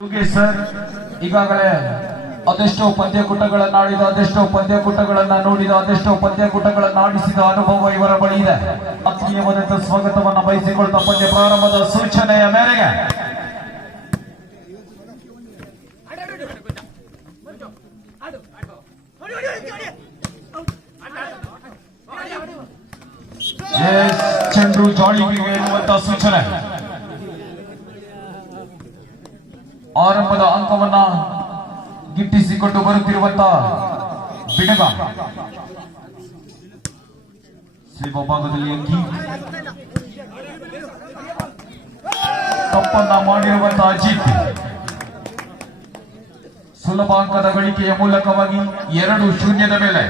Sir ಈಗಾಗಲೇ ಅದೆಷ್ಟೋ ಪಂದ್ಯಕೂಟಗಳನ್ನು ಆಡಿದ, ಅದೆಷ್ಟೋ ಪಂದ್ಯಕೂಟಗಳನ್ನ ನೋಡಿದ, ಅದೆಷ್ಟೋ ಪಂದ್ಯಕೂಟಗಳನ್ನು ಆಡಿಸಿದ ಅನುಭವ ಇವರ ಬಳಿ ಇದೆ. ಆತ್ಮೀಯವಾದಂತಹ ಸ್ವಾಗತವನ್ನು ಬಯಸಿಕೊಳ್ತಾ ಪಂದ್ಯ ಪ್ರಾರಂಭದ ಸೂಚನೆಯ ಮೇರೆಗೆ ಚೆಂಡು ಜಾಳಿಗೆ ಎನ್ನುವಂತಹ ಸೂಚನೆ. ಆರಂಭದ ಅಂಕವನ್ನ ಗಿಟ್ಟಿಸಿಕೊಂಡು ಬರುತ್ತಿರುವಂತಹ ಬಿಡಗ ಸೇವಾ ಭಾಗದಲ್ಲಿ ಅಂಕಿ ತಪ್ಪನ್ನ ಮಾಡಿರುವಂತಹ ಅಜಿತ್ ಸುಲಭ ಅಂಕದ ಗಳಿಕೆಯ ಮೂಲಕವಾಗಿ 2-0 ಮೇಲೆ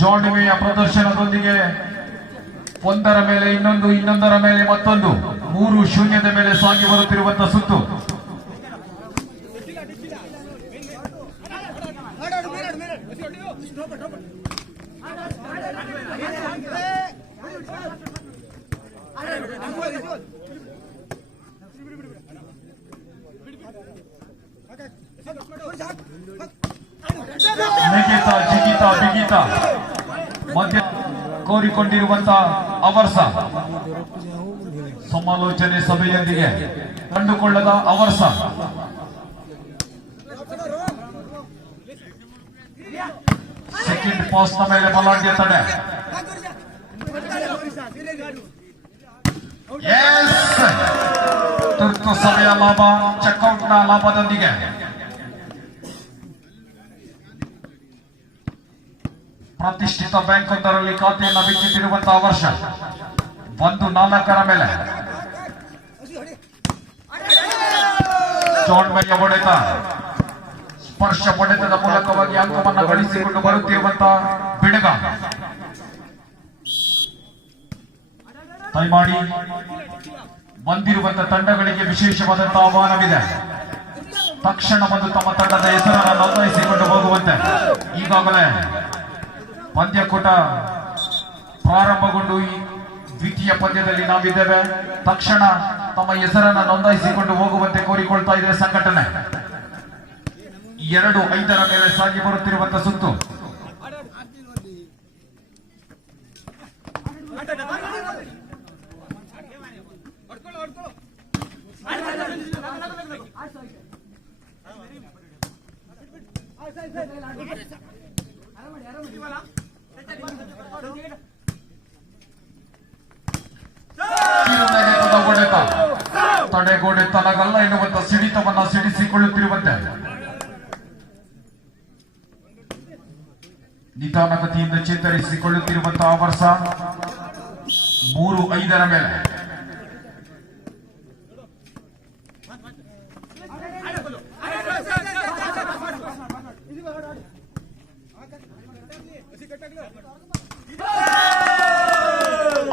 ಜಾಣಿಮೆಯ ಪ್ರದರ್ಶನದೊಂದಿಗೆ ಒಂದರ ಮೇಲೆ ಇನ್ನೊಂದು, ಇನ್ನೊಂದರ ಮೇಲೆ ಮತ್ತೊಂದು 3-0 ಮೇಲೆ ಸಾಗಿ ಬರುತ್ತಿರುವಂತಹ ಸುತ್ತು. ಬಿಗಿತ ಮಧ್ಯ ಕೋರಿಕೊಂಡಿರುವಂತಹ ಅವರ್ಸ ಸಮಾಲೋಚನೆ ಸಭೆಯೊಂದಿಗೆ ಕಂಡುಕೊಳ್ಳದ ಅವರ್ಸ ಸೆಕೆಂಡ್ ಪಾಸ್ನ ಮೇಲೆ ಬಲಾಢ್ಯ ತಡೆ. ತುರ್ತು ಸಭೆಯ ಲಾಭ, ಚೆಕ್ಔಟ್ನ ಲಾಭದೊಂದಿಗೆ ಪ್ರತಿಷ್ಠಿತ ಬ್ಯಾಂಕ್ ಒಂದರಲ್ಲಿ ಖಾತೆಯನ್ನು ಬಿಚ್ಚಿಟ್ಟಿರುವಂತಹ ವರ್ಷ 1-4 ಮೇಲೆ ಚೌಂಡ್ಮೆಯ ಹೊಡೆತ, ಸ್ಪರ್ಶ ಹೊಡೆತದ ಮೂಲಕವಾಗಿ ಅಂಕವನ್ನು ಗಳಿಸಿಕೊಂಡು ಬರುತ್ತಿರುವಂತಹ ಬಿಡಗ ದಯಮಾಡಿ ಬಂದಿರುವಂತಹ ತಂಡಗಳಿಗೆ ವಿಶೇಷವಾದಂತಹ ಆಹ್ವಾನವಿದೆ. ತಕ್ಷಣ ಬಂದು ತಮ್ಮ ತಂಡದ ಹೆಸರನ್ನು ನೋಂದಾಯಿಸಿಕೊಂಡು ಹೋಗುವಂತೆ. ಈಗಾಗಲೇ ಪಂದ್ಯಕೂಟ ಪ್ರಾರಂಭಗೊಂಡು ಈ ದ್ವಿತೀಯ ಪಂದ್ಯದಲ್ಲಿ ನಾವಿದ್ದೇವೆ. ತಕ್ಷಣ ತಮ್ಮ ಹೆಸರನ್ನು ನೋಂದಾಯಿಸಿಕೊಂಡು ಹೋಗುವಂತೆ ಕೋರಿಕೊಳ್ತಾ ಇದೆ ಸಂಘಟನೆ. 2-5 ಮೇಲೆ ಸಾಗಿ ಬರುತ್ತಿರುವಂತಹ ಸುತ್ತು. ತಡೆಗೋಡೆ ತನಗಲ್ಲ ಎನ್ನುವಂತ ಸಿಡಿತವನ್ನ ಸಿಡಿಸಿಕೊಳ್ಳುತ್ತಿರುವಂತೆ ನಿಧಾನಗತಿಯಿಂದ ಚೇತರಿಸಿಕೊಳ್ಳುತ್ತಿರುವಂತಹ ವರ್ಷ 3-5 ಮೇಲೆ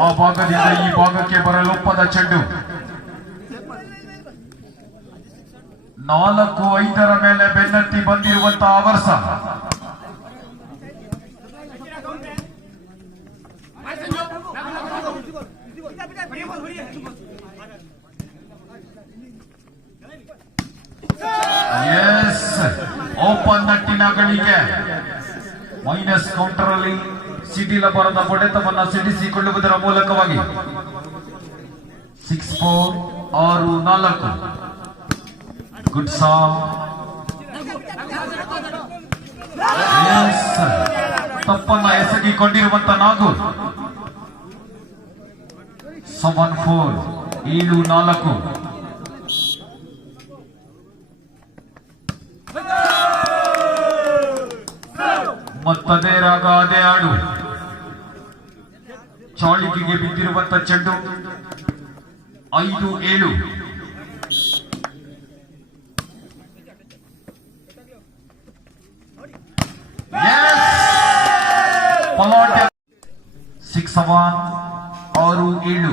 ಆ ಭಾಗದಿಂದ ಈ ಭಾಗಕ್ಕೆ ಬರಲೊಪ್ಪದ ಚೆಂಡು. 4-5 ಮೇಲೆ ಬೆನ್ನತ್ತಿ ಬಂದಿರುವಂತಹ ಅವರ್ಸ ಓಪನ್ ನಟ್ಟಿನ ಗಳಿಗೆ ಮೈನಸ್ ಕೌಂಟರ್ ಅಲ್ಲಿ ಸಿಡಿಲ ಬರದ ಹೊಡೆತವನ್ನ ಸಿಡಿಸಿಕೊಳ್ಳುವುದರ ಮೂಲಕವಾಗಿ 6-4 ಗುಡ್ ಸಾಂಗ್. ತಪ್ಪನ್ನ ಎಸಗಿಕೊಂಡಿರುವಂತ ನಾಗೂರ್ 7-4 ಮತ್ತದೇ ರಾಗ ಅದೇ ಆಡು. ಚಾಳಿಕೆಗೆ ಬಿದ್ದಿರುವಂತ ಚೆಂಡು 5-7. 6-7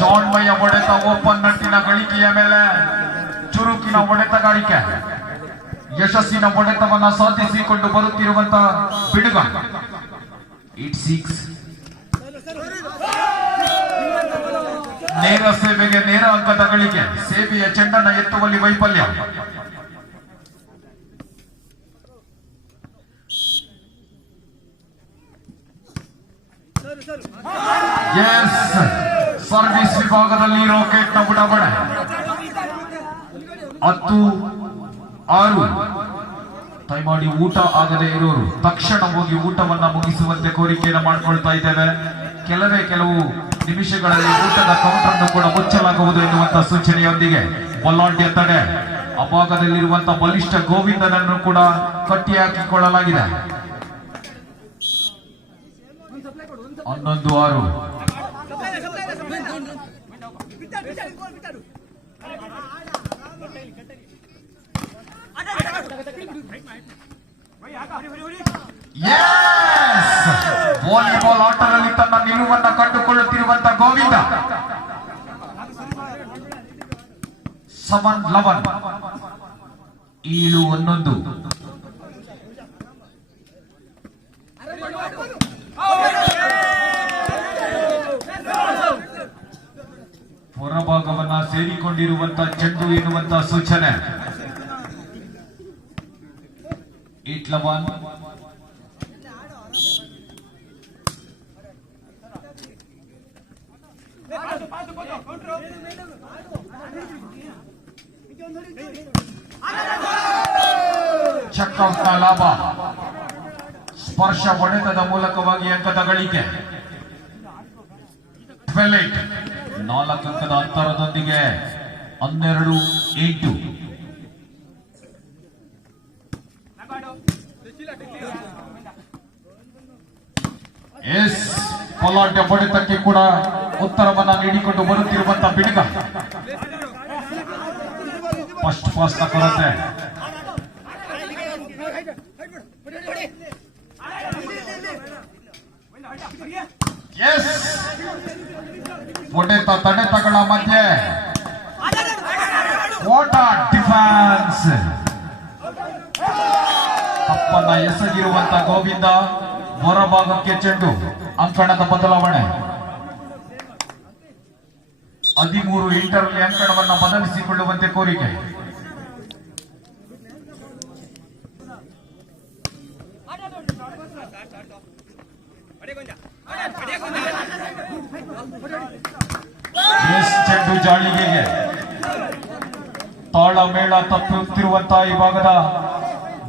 ಜಾನ್ ಮಯ್ಯ ಹೊಡೆತ ಓಪನ್ ನಟ್ಟಿನ ಗಳಿಕೆಯ ಮೇಲೆ ಚುರುಕಿನ ಹೊಡೆತಗಾರಿಕೆ, ಯಶಸ್ಸಿನ ಹೊಡೆತವನ್ನ ಸಾಧಿಸಿಕೊಂಡು ಬರುತ್ತಿರುವಂತಹ ಬಿಡುಗ. 8-6. ನೇರ ಸೇವೆಗೆ ನೇರ ಅಂಕದ ಗಳಿಕೆ, ಸೇವೆಯ ಚೆಂಡನ್ನ ಎತ್ತುವಲ್ಲಿ ವೈಫಲ್ಯ. ಸರ್ವಿಸ್ ವಿಭಾಗದಲ್ಲಿ ರಾಕೆಟ್ನ ಬುಡಬಡೆ. 10-6. ದಯಮಾಡಿ ಊಟ ಆಗದೆ ಇರೋರು ತಕ್ಷಣ ಹೋಗಿ ಊಟವನ್ನ ಮುಗಿಸುವಂತೆ ಕೋರಿಕೆಯನ್ನು ಮಾಡಿಕೊಳ್ತಾ ಇದ್ದೇವೆ. ಕೆಲವು ನಿಮಿಷಗಳಲ್ಲಿ ಊಟದ ಕೌಂಟರ್ ಅನ್ನು ಕೂಡ ಮುಚ್ಚಲಾಗುವುದು ಎನ್ನುವಂತ ಸೂಚನೆಯೊಂದಿಗೆ ಬಲಾಢ್ಯ ತಡೆ ಅಭಾಗದಲ್ಲಿರುವಂತಹ ಬಲಿಷ್ಠ ಗೋವಿಂದನನ್ನು ಕೂಡ ಕಟ್ಟಿ ಹಾಕಿಕೊಳ್ಳಲಾಗಿದೆ. 11-6. ವಾಲಿಬಾಲ್ ಆಟದಲ್ಲಿ ತನ್ನ ನಿಲುವನ್ನು ಕಂಡುಕೊಳ್ಳುತ್ತಿರುವಂತಹ ಗೋವಿಂದ. 7-11. 7-11. ಹೊರಭಾಗವನ್ನ ಸೇರಿಕೊಂಡಿರುವಂತಹ ಚೆಂಡು ಎನ್ನುವಂತಹ ಸೂಚನೆ. 8-11. ಚೆಕ್ಔಟ್ನ ಲಾಭ, ಸ್ಪರ್ಶ ಹೊಡೆತದ ಮೂಲಕವಾಗಿ ಅಂಕದ ಗಳಿಕೆ. 12-8. 4 ಅಂಕದ ಅಂತರದೊಂದಿಗೆ 12-8. ಬಲಾಢ್ಯ ಹೊಡೆತಕ್ಕೆ ಕೂಡ ಉತ್ತರವನ್ನ ನೀಡಿಕೊಂಡು ಬರುತ್ತಿರುವಂತಹ ಬಿಡುಗ. ಫಸ್ಟ್ ಪಾಸ್ ನ ಕೊರತೆ. ಹೊಡೆತ ತಡೆತಗಳ ಮಧ್ಯೆ ವಾಟ ಡಿಫೆನ್ಸ್ ತಪ್ಪನ್ನ ಎಸಗಿರುವಂತಹ ಗೋವಿಂದ. ಹೊರಭಾಗಕ್ಕೆ ಚೆಂಡು, ಅಂಕಣದ ಬದಲಾವಣೆ. 13-8ರಲ್ಲಿ ಅಂಕಣವನ್ನ ಬದಲಿಸಿಕೊಳ್ಳುವಂತೆ ಕೋರಿಕೆ. ಚೆಂಡು ಜಾಳಿಗೆಗೆ ತಾಳಮೇಳ ತಪ್ಪುತ್ತಿರುವಂತಹ ಈ ಭಾಗದ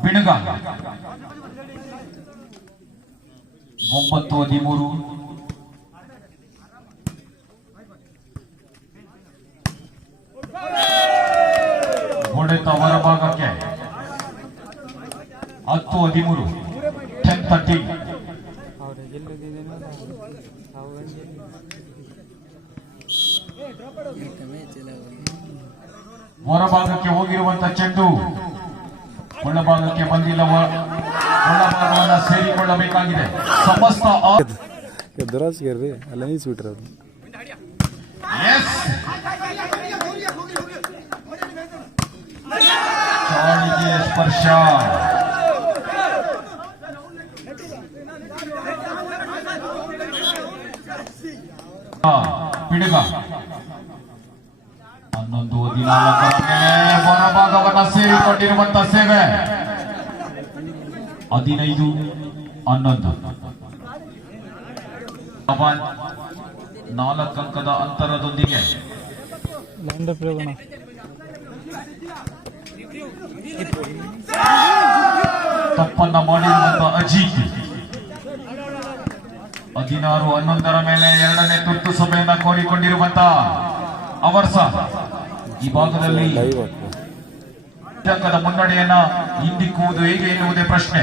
ಬಿಣಗ. 9-13. ಹೊಡೆತ ಹೊರಭಾಗಕ್ಕೆ. 10-13. 10-13. ಹೊರಭಾಗಕ್ಕೆ ಹೋಗಿರುವಂತಹ ಚೆಂಡು ಒಳಭಾಗಕ್ಕೆ ಬಂದಿಲ್ಲ. ಒಳಭಾಗವನ್ನು ಸೇರಿಕೊಳ್ಳಬೇಕಾಗಿದೆ. ಸಮಸ್ತ ಚಾಳಿಗೆ ಸ್ಪರ್ಶ. ಬಿಡುಗ. 11-14 ಮೇಲೆ ಹೊರಭಾಗವನ್ನ ಸೇರಿಕೊಂಡಿರುವಂತಹ ಸೇವೆ. 15-11. 4 ಅಂಕದ ಅಂತರದೊಂದಿಗೆ ತಪ್ಪನ್ನ ಮಾಡಿರುವಂತಹ ಅಜಿತ್. 16-11 ಮೇಲೆ 2ನೇ ತುರ್ತು ಸಭೆಯನ್ನ ಕೋರಿಕೊಂಡಿರುವಂತಹ ಅವರ್ಸ. ಈ ಭಾಗದಲ್ಲಿ ಅಂಕದ ಮುನ್ನಡೆಯನ್ನ ಹಿಂದಿಕ್ಕುವುದು ಹೇಗೆ ಎನ್ನುವುದೇ ಪ್ರಶ್ನೆ.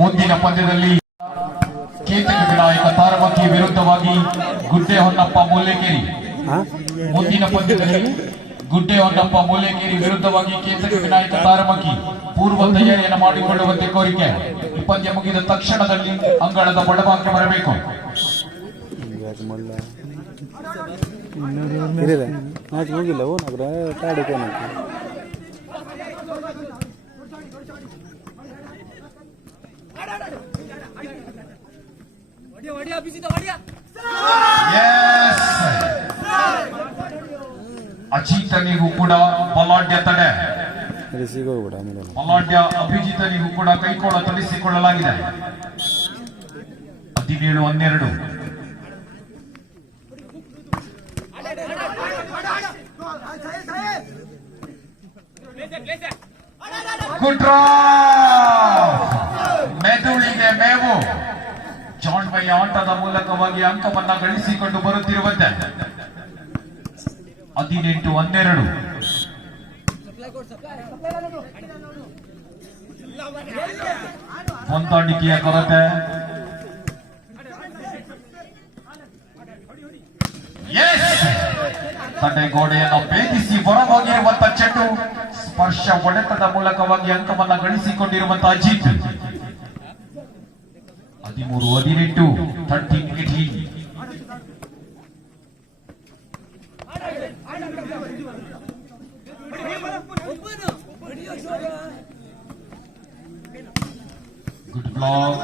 ಮುಂದಿನ ಪಂದ್ಯದಲ್ಲಿ ಕೇತಕ ವಿನಾಯಕ ತಾರಮಕ್ಕಿ ವಿರುದ್ಧವಾಗಿ ಗುಡ್ಡೆ ಹೊನ್ನಪ್ಪ ಮೂಲೆಕೇರಿ. ಮುಂದಿನ ಪಂದ್ಯದಲ್ಲಿ ಗುಡ್ಡೆ ಹೊನ್ನಪ್ಪ ಮೂಲೆಕೇರಿ ವಿರುದ್ಧವಾಗಿ ಕೇತಕ ವಿನಾಯಕ ತಾರಮಕ್ಕಿ ಪೂರ್ವ ತಯಾರಿಯನ್ನು ಮಾಡಿಕೊಳ್ಳುವಂತೆ ಕೋರಿಕೆ. ಈ ಪಂದ್ಯ ಮುಗಿದ ತಕ್ಷಣದಲ್ಲಿ ಅಂಗಳದ ಬಡಭಾಗಕ್ಕೆ ಬರಬೇಕು. ಹೋಗಿಲ್ಲ ಅಜಿತನಿಗೂ ಕೂಡ ಬಲಾಢ್ಯ ತಡೆ. ಬಲಾಢ್ಯ ಅಭಿಜಿತನಿಗೂ ಕೂಡ ಕೈಕೋಳ ತಳಿಸಿಕೊಳ್ಳಲಾಗಿದೆ. 17-12. ಮೆದುಳಿಗೆ ಮೇವು. ಜಾಣ್ಮಯ ಆಟದ ಮೂಲಕವಾಗಿ ಅಂಕವನ್ನ ಗಳಿಸಿಕೊಂಡು ಬರುತ್ತಿರುವಂತೆ 18-12. ಹೊಂದಾಣಿಕೆಯ ಕೊರತೆ. ತಡೆಗೋಡೆಯನ್ನು ಭೇದಿಸಿ ಹೊರಹೋಗಿರುವಂತಹ ಚೆಂಡು ಸ್ಪರ್ಶ ಹೊಡೆತದ ಮೂಲಕವಾಗಿ ಅಂಕವನ್ನ ಗಳಿಸಿಕೊಂಡಿರುವಂತಹ ಅಜಿತ್. 13-18. 13-18. Good block.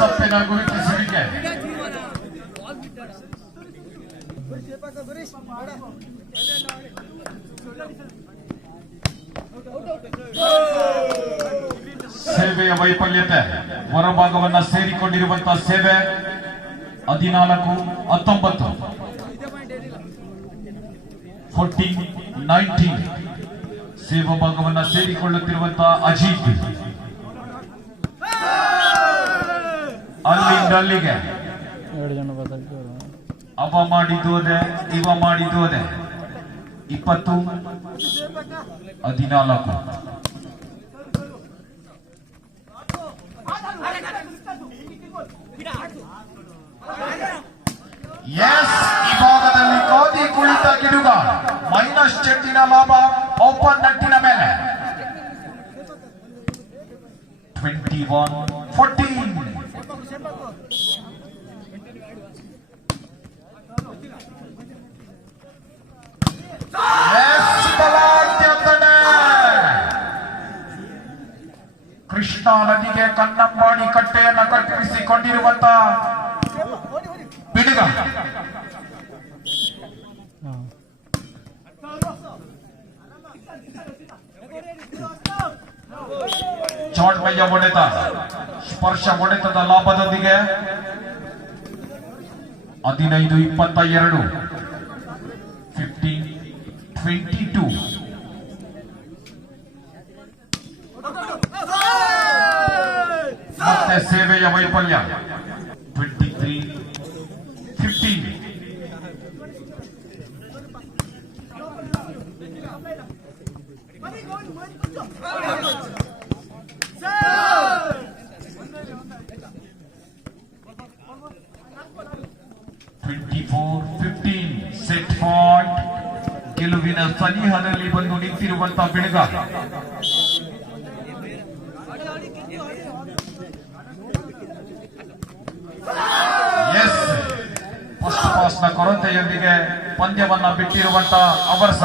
ತಪ್ಪಿನ ಗುರುತಿಸುವಿಕೆ. ಸೇವೆಯ ವೈಫಲ್ಯತೆ. ಹೊರಭಾಗವನ್ನ ಸೇರಿಕೊಂಡಿರುವಂತಹ ಸೇವೆ. 14-19. 14-19. ಸೇವಾ ಭಾಗವನ್ನ ಸೇರಿಕೊಳ್ಳುತ್ತಿರುವಂತಹ ಅಜಿತ್. ಅಲ್ಲಿಂದ ಅಲ್ಲಿಗೆ ಅವ ಮಾಡಿದ್ದು ಅದೇ, ಇವ ಮಾಡಿದ್ದು ಅದೇ. 20-14. ಈ ಭಾಗದಲ್ಲಿ ಕಾದಿ ಕುಳಿತ ಗಿಡುಗ. ಮೈನಸ್ ಚೆಂಡಿನ ಲಾಭ ಓಪನ್ ನಟ್ಟಿನ ಮೇಲೆ. 21-14. ಕೃಷ್ಣಾ ನದಿಗೆ ಕನ್ನಂಬಾಡಿ ಕಟ್ಟೆಯನ್ನು ಕಟ್ಟಿರಿಸಿಕೊಂಡಿರುವಂತಹ ಬಿಡುಗ. ಜಾಣ್ಮಯ್ಯ ಹೊಡೆತ. ಸ್ಪರ್ಶ ಹೊಡೆತದ ಲಾಭದೊಂದಿಗೆ 15-22. 15-22. ಮತ್ತೆ ಸೇವೆಯ ವೈಫಲ್ಯ. 23-15. Set point. ಗೆಲುವಿನ ಸನಿಹದಲ್ಲಿ ಬಂದು ನಿಂತಿರುವಂತಹ ಬಿಡುಗ. ಫಸ್ಟ್ ಪಾಸ್ನ ಕೊರತೆಯೊಂದಿಗೆ ಪಂದ್ಯವನ್ನ ಬಿಟ್ಟಿರುವಂತಹ ಅವರ್ಸ.